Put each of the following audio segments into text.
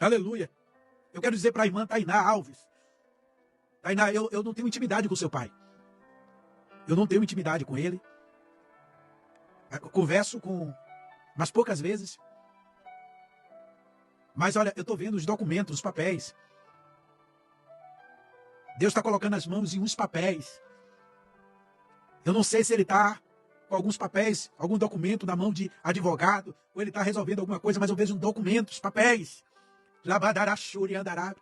Aleluia. Eu quero dizer para a irmã Tainá Alves. Tainá, eu não tenho intimidade com seu pai. Eu não tenho intimidade com ele. Eu converso com mas poucas vezes. Mas olha, eu estou vendo os documentos, os papéis. Deus está colocando as mãos em uns papéis. Eu não sei se ele está com alguns papéis, algum documento na mão de advogado, ou ele está resolvendo alguma coisa, mas eu vejo documentos, papéis. Labadarachuri andará.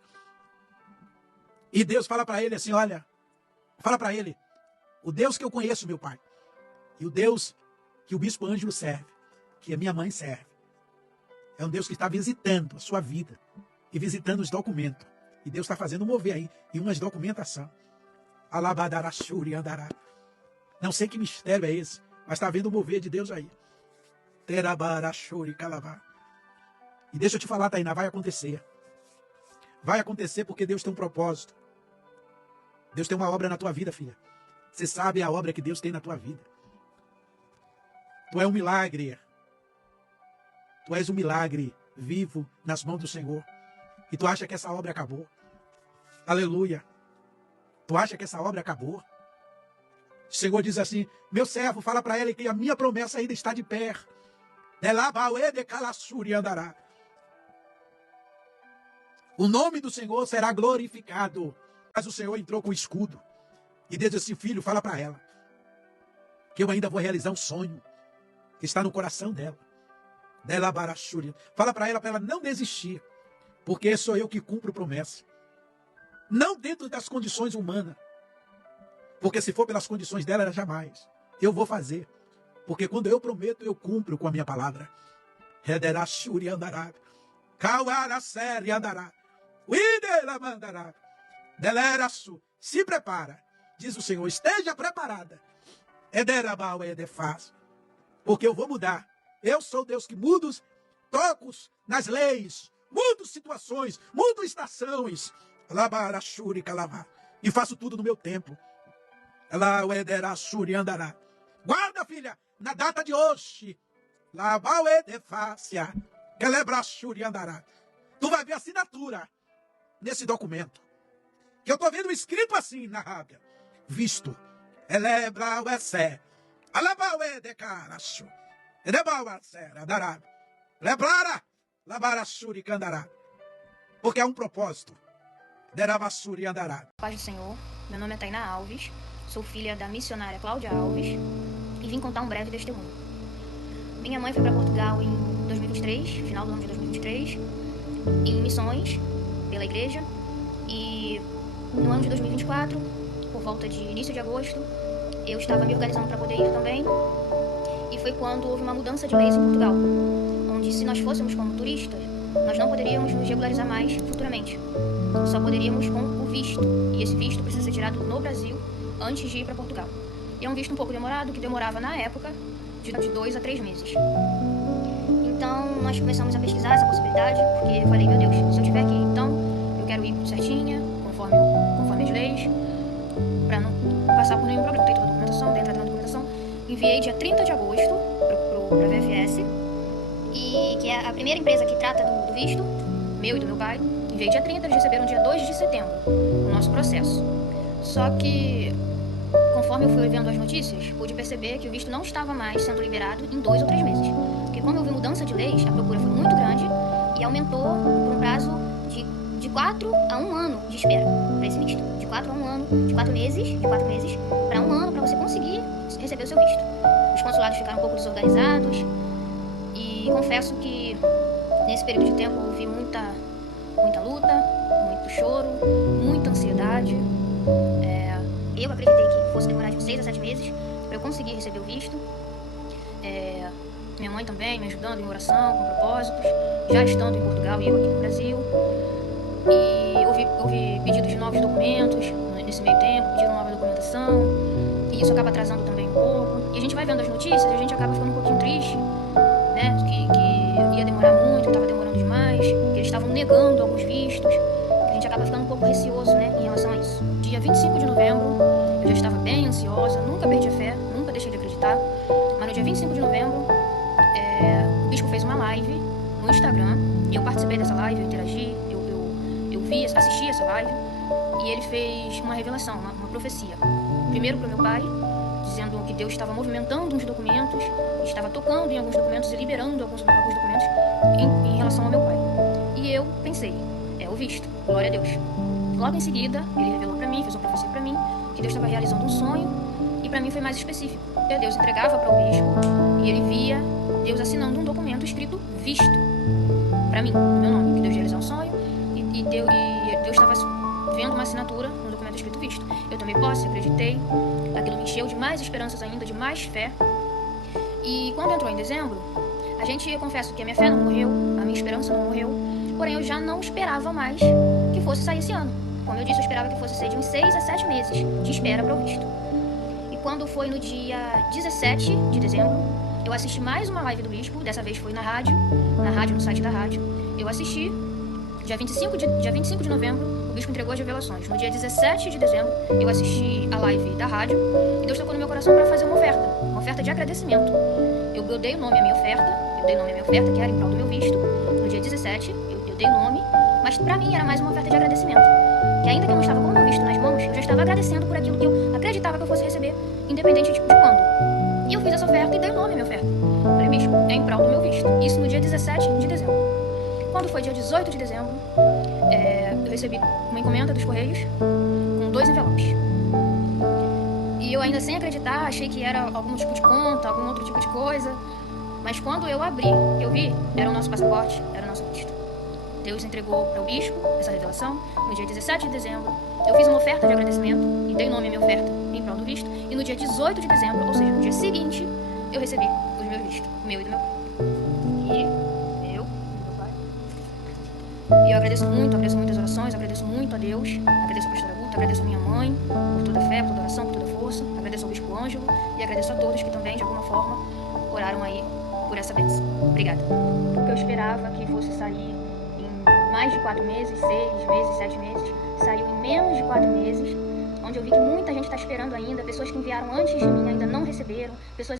E Deus fala para ele assim, olha, fala para ele, o Deus que eu conheço, meu pai, e o Deus que o bispo Ângelo serve, que a minha mãe serve, é um Deus que está visitando a sua vida e visitando os documentos. E Deus está fazendo mover aí em umas documentação. Alabadarachuri andará. Não sei que mistério é esse, mas está vendo o mover de Deus aí. Terabarachuri calavá. E deixa eu te falar, Tainá, vai acontecer. Vai acontecer porque Deus tem um propósito. Deus tem uma obra na tua vida, filha. Você sabe a obra que Deus tem na tua vida. Tu é um milagre. Tu és um milagre vivo nas mãos do Senhor. E tu acha que essa obra acabou. Aleluia. Tu acha que essa obra acabou. O Senhor diz assim, meu servo, fala para ele que a minha promessa ainda está de pé. Andará. O nome do Senhor será glorificado. Mas o Senhor entrou com o escudo. E diz assim, filho, fala para ela que eu ainda vou realizar um sonho que está no coração dela. Fala para ela não desistir. Porque sou eu que cumpro promessa. Não dentro das condições humanas. Porque se for pelas condições dela, jamais. Eu vou fazer. Porque quando eu prometo, eu cumpro com a minha palavra. Rederachuri andará. Kawara série andará. Uidela mandará. Deleraço. Se prepara. Diz o Senhor, esteja preparada. Ederabau edefaz. Porque eu vou mudar. Eu sou Deus que muda os tocos nas leis. Mudo situações, mudo estações. Labarachuri calavá. E faço tudo no meu tempo. Ela o ederachuri andará. Guarda, filha, na data de hoje. Labau edefácia. Quelebrachuri andará. Tu vai ver a assinatura nesse documento. Que eu estou vendo escrito assim na rábia. Visto. Elebra o essé. Alabau edecaracho. Edebau essé. Andará. Leblara. Labarachuri candará. Porque há um propósito. Deravassuri andará. Paz do Senhor, meu nome é Tainá Alves, sou filha da missionária Cláudia Alves e vim contar um breve testemunho. Minha mãe foi para Portugal em 2023, final do ano de 2023, em missões pela igreja, e no ano de 2024, por volta de início de agosto, eu estava me organizando para poder ir também, e foi quando houve uma mudança de leis em Portugal, onde se nós fôssemos como turistas, nós não poderíamos nos regularizar mais futuramente. Só poderíamos com o visto. E esse visto precisa ser tirado no Brasil antes de ir para Portugal. E é um visto um pouco demorado, que demorava na época de 2 a 3 meses. Então nós começamos a pesquisar essa possibilidade, porque eu falei, meu Deus, se eu tiver que ir, então eu quero ir certinha, conforme as leis, para não passar por nenhum problema. Tem toda a documentação, tem toda a documentação. Enviei dia 30 de agosto para a VFS. E que é a primeira empresa que trata do visto, meu e do meu pai. Enviei dia 30, eles receberam dia 2 de setembro o nosso processo. Só que, conforme eu fui vendo as notícias, pude perceber que o visto não estava mais sendo liberado em 2 ou 3 meses. Porque como houve mudança de leis, a procura foi muito grande e aumentou por um prazo de 4 a 1 ano de espera para esse visto. De 4 a 1 ano, de 4 meses para 1 ano para você conseguir receber o seu visto. Os consulados ficaram um pouco desorganizados. E confesso que nesse período de tempo eu vi muita luta, muito choro, muita ansiedade. Eu acreditei que fosse demorar de 6 a 7 meses para eu conseguir receber o visto. Minha mãe também me ajudando em oração, com propósitos, já estando em Portugal e eu aqui no Brasil. E houve pedidos de novos documentos nesse meio tempo, pediram nova documentação. E isso acaba atrasando também um pouco. E a gente vai vendo as notícias e a gente acaba ficando um pouquinho triste, né, que ia demorar muito, estava demorando demais, que eles estavam negando alguns vistos, que a gente acaba ficando um pouco receoso, né, em relação a isso. Dia 25 de novembro, eu já estava bem ansiosa, nunca perdi a fé, nunca deixei de acreditar, mas no dia 25 de novembro, o bispo fez uma live no Instagram, e eu participei dessa live, eu interagi, assisti essa live e ele fez uma revelação, uma profecia. Primeiro para o meu pai, dizendo que Deus estava movimentando uns documentos, estava tocando em alguns documentos e liberando alguns documentos em relação ao meu pai. E eu pensei, é o visto, glória a Deus. Logo em seguida, ele revelou para mim, fez uma profecia para mim, que Deus estava realizando um sonho, e para mim foi mais específico. Deus entregava para o bispo e ele via Deus assinando um documento escrito visto para mim, no meu nome, que Deus realizou um sonho e Deus estava vendo uma assinatura no documento escrito visto. Eu tomei posse, acreditei, aquilo me encheu de mais esperanças ainda, de mais fé. E quando entrou em dezembro, eu confesso que a minha fé não morreu, a minha esperança não morreu, porém eu já não esperava mais que fosse sair esse ano. Como eu disse, eu esperava que fosse ser de uns 6 a 7 meses de espera para o visto. E quando foi no dia 17 de dezembro, eu assisti mais uma live do bispo, dessa vez foi na rádio, no site da rádio. Eu assisti, dia 25 de novembro, o bispo entregou as revelações. No dia 17 de dezembro, eu assisti a live da rádio e Deus tocou no meu coração para fazer uma oferta de agradecimento. Eu dei o nome à minha oferta, que era em prol do meu visto. No dia 17, eu dei o nome, mas para mim era mais uma oferta de agradecimento. Que ainda que eu não estava com o meu visto nas mãos, eu já estava agradecendo por aquilo que eu acreditava que eu fosse receber, independente de quando. E eu fiz essa oferta e dei o nome à minha oferta. Falei, bispo, é em prol do meu visto. Isso no dia 17 de dezembro. Quando foi dia 18 de dezembro, eu recebi uma encomenda dos Correios com 2 envelopes. E eu ainda sem acreditar, achei que era algum tipo de conta, algum outro tipo de coisa. Mas quando eu abri, eu vi, era o nosso passaporte, era o nosso visto. Deus entregou para o bispo essa revelação no dia 17 de dezembro. Eu fiz uma oferta de agradecimento e dei nome à minha oferta em prol do visto. E no dia 18 de dezembro, ou seja, no dia seguinte, eu recebi os meus vistos, o meu e do meu pai. E meu pai. E eu agradeço muito as orações, agradeço muito a Deus, agradeço a pastora Guta, agradeço a minha mãe por toda a fé, por toda a oração, por toda a força, agradeço ao bispo Ângelo e agradeço a todos que também, de alguma forma, oraram aí por essa bênção. Obrigada. O que eu esperava que fosse sair em mais de 4 meses, 6 meses, 7 meses, saiu em menos de 4 meses, onde eu vi que muita gente está esperando ainda, pessoas que enviaram antes de mim ainda não receberam, pessoas